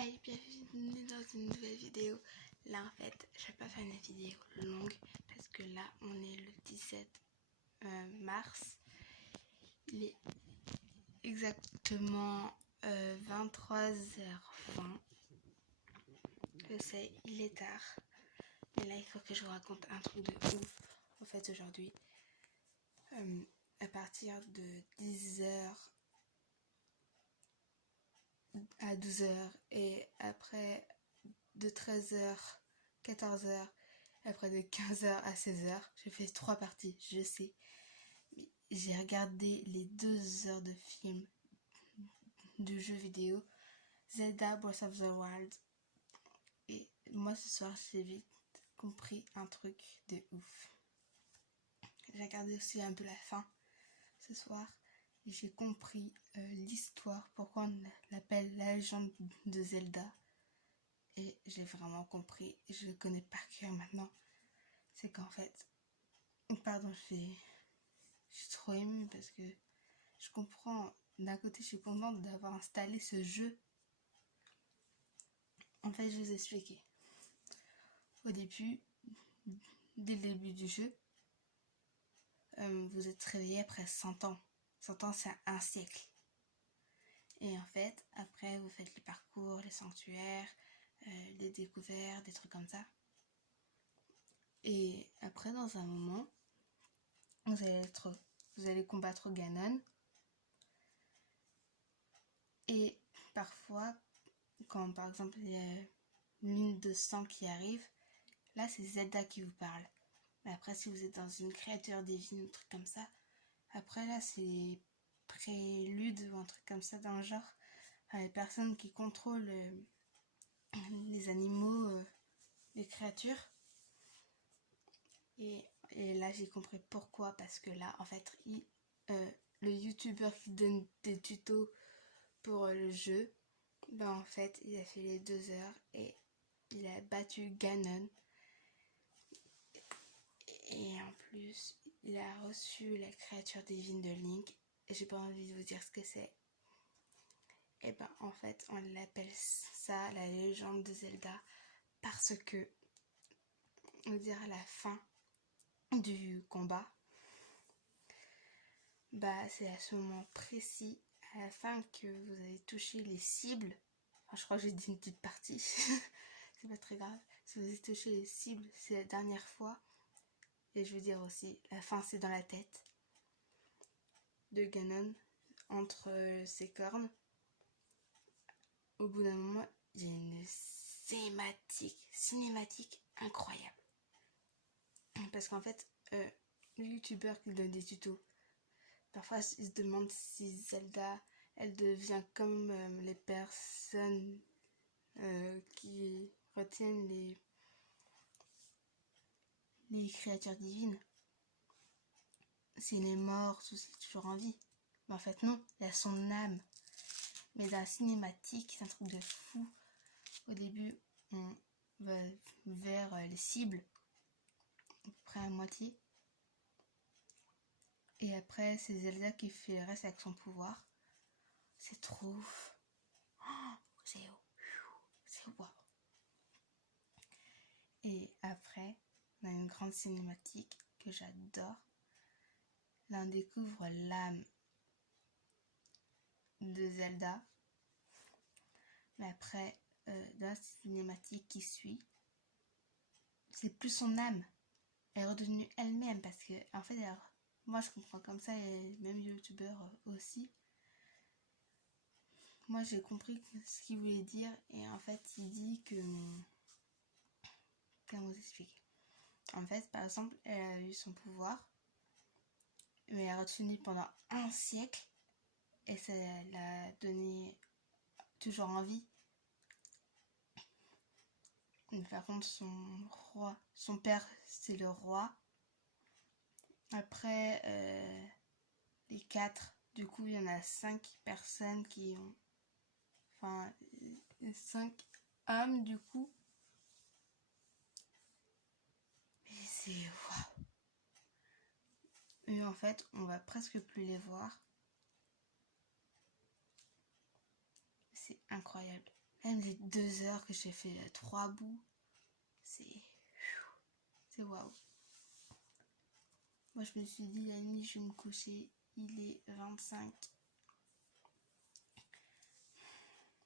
Hi, bienvenue dans une nouvelle vidéo. Là en fait, je vais pas faire une vidéo longue parce que là on est le 17 mars. Il est exactement 23h20. Je sais, il est tard. Mais là il faut que je vous raconte un truc de ouf. En fait aujourd'hui, à partir de 10h à 12h et après de 13h, 14h, après de 15h à 16h, j'ai fait 3 parties, je sais. J'ai regardé les 2 heures de film du jeu vidéo Zelda Breath of the Wild. Et moi ce soir j'ai vite compris un truc de ouf. J'ai regardé aussi un peu la fin ce soir. Et j'ai compris l'histoire, pourquoi on l'appelle la légende de Zelda. Et j'ai vraiment compris, je le connais par cœur maintenant. C'est qu'en fait, pardon, je suis trop émue parce que je comprends. D'un côté, je suis contente d'avoir installé ce jeu. En fait, je vais vous expliquer. Au début, dès le début du jeu, vous êtes réveillé après 100 ans. 100 ans, c'est un siècle. Et en fait, après, vous faites les parcours, les sanctuaires, les découvertes, des trucs comme ça. Et après, dans un moment, vous allez combattre Ganon. Et parfois, quand par exemple il y a une ligne de sang qui arrive, là c'est Zelda qui vous parle. Mais après, si vous êtes dans une créature divine, un truc comme ça, après là c'est les préludes ou un truc comme ça dans le genre. Enfin, les personnes qui contrôlent les animaux, les créatures. Et là j'ai compris pourquoi, parce que là en fait le youtubeur qui donne des tutos pour le jeu, ben en fait il a fait les 2 heures et il a battu Ganon. Et en plus il a reçu la créature divine de Link. Et j'ai pas envie de vous dire ce que c'est. Et ben en fait on l'appelle ça la légende de Zelda parce que on va dire à la fin du combat, bah c'est à ce moment précis, à la fin, que vous avez touché les cibles. Enfin, je crois que j'ai dit une petite partie. C'est pas très grave. Si vous avez touché les cibles, c'est la dernière fois. Et je veux dire aussi, la fin c'est dans la tête de Ganon, entre ses cornes. Au bout d'un moment, il y a une cinématique incroyable. Parce qu'en fait, le youtubeur qui donne des tutos, parfois il se demande si Zelda, elle devient comme les personnes qui retiennent les créatures divines. Si elle est morte ou si elle est toujours en vie. Mais en fait non, elle a son âme. Mais dans la cinématique, c'est un truc de fou. Au début, on va vers les cibles, à peu près à moitié. Et après, c'est Zelda qui fait le reste avec son pouvoir. C'est trop ouf. Oh, c'est waouh. Et après, on a une grande cinématique que j'adore. Là, on découvre l'âme de Zelda. Mais après, dans la cinématique qui suit, c'est plus son âme. Elle est redevenue elle-même parce que, en fait, alors, moi je comprends comme ça, et même youtubeur aussi. Moi j'ai compris ce qu'il voulait dire, et en fait il dit que... Comment vous expliquer? En fait, par exemple, elle a eu son pouvoir, mais elle a retenu pendant un siècle, et ça l'a donné toujours envie. Mais par contre, son père, c'est le roi. Après, les 4, du coup, il y en a 5 personnes qui ont... Enfin, 5 âmes, du coup. Et c'est... Waouh! Et en fait, on va presque plus les voir. C'est incroyable. Même les 2 heures que j'ai fait 3 bouts, c'est waouh. Moi, je me suis dit, la nuit, je vais me coucher. Il est 25.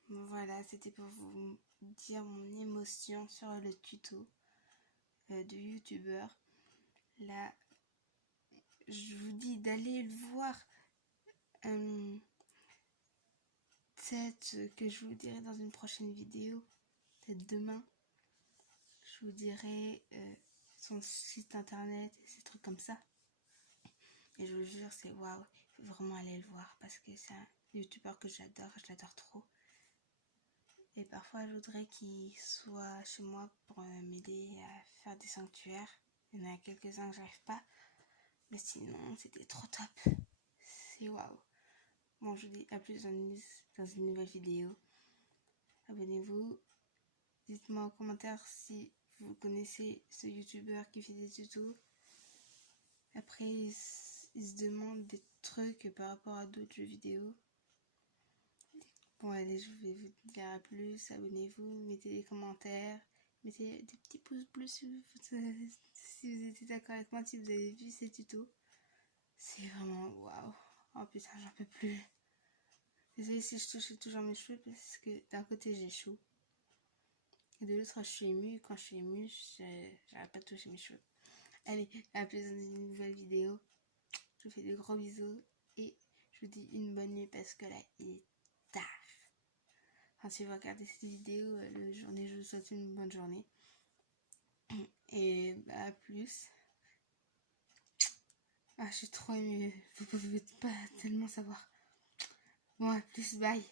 Bon, voilà, c'était pour vous dire mon émotion sur le tuto de youtubeur. Là, je vous dis d'aller le voir. Peut-être que je vous dirai dans une prochaine vidéo. Peut-être demain. Je vous dirai son site internet et ces trucs comme ça. Et je vous jure, c'est waouh. Il faut vraiment aller le voir parce que c'est un youtubeur que j'adore. Je l'adore trop. Et parfois, je voudrais qu'il soit chez moi pour m'aider à faire des sanctuaires. Il y en a quelques-uns que j'arrive pas. Mais sinon, c'était trop top. C'est waouh. Bon, je vous dis à plus dans une nouvelle vidéo. Abonnez-vous. Dites-moi en commentaire si vous connaissez ce youtubeur qui fait des tutos. Après, il se demande des trucs par rapport à d'autres jeux vidéo. Bon, allez, je vais vous dire à plus. Abonnez-vous, mettez des commentaires, mettez des petits pouces bleus si vous étiez d'accord avec moi, si vous avez vu ces tutos. C'est vraiment waouh. Oh putain, j'en peux plus. Désolée si je touche toujours mes cheveux parce que d'un côté j'ai chaud. Et de l'autre, je suis émue. Quand je suis émue, j'arrête pas de toucher mes cheveux. Allez, à plus dans une nouvelle vidéo. Je vous fais de gros bisous et je vous dis une bonne nuit parce que là, il est tard. Enfin, si vous regardez cette vidéo, je vous souhaite une bonne journée. Et bah, à plus. Ah, je suis trop émue. Vous pouvez pas tellement savoir. Bon, à plus, bye.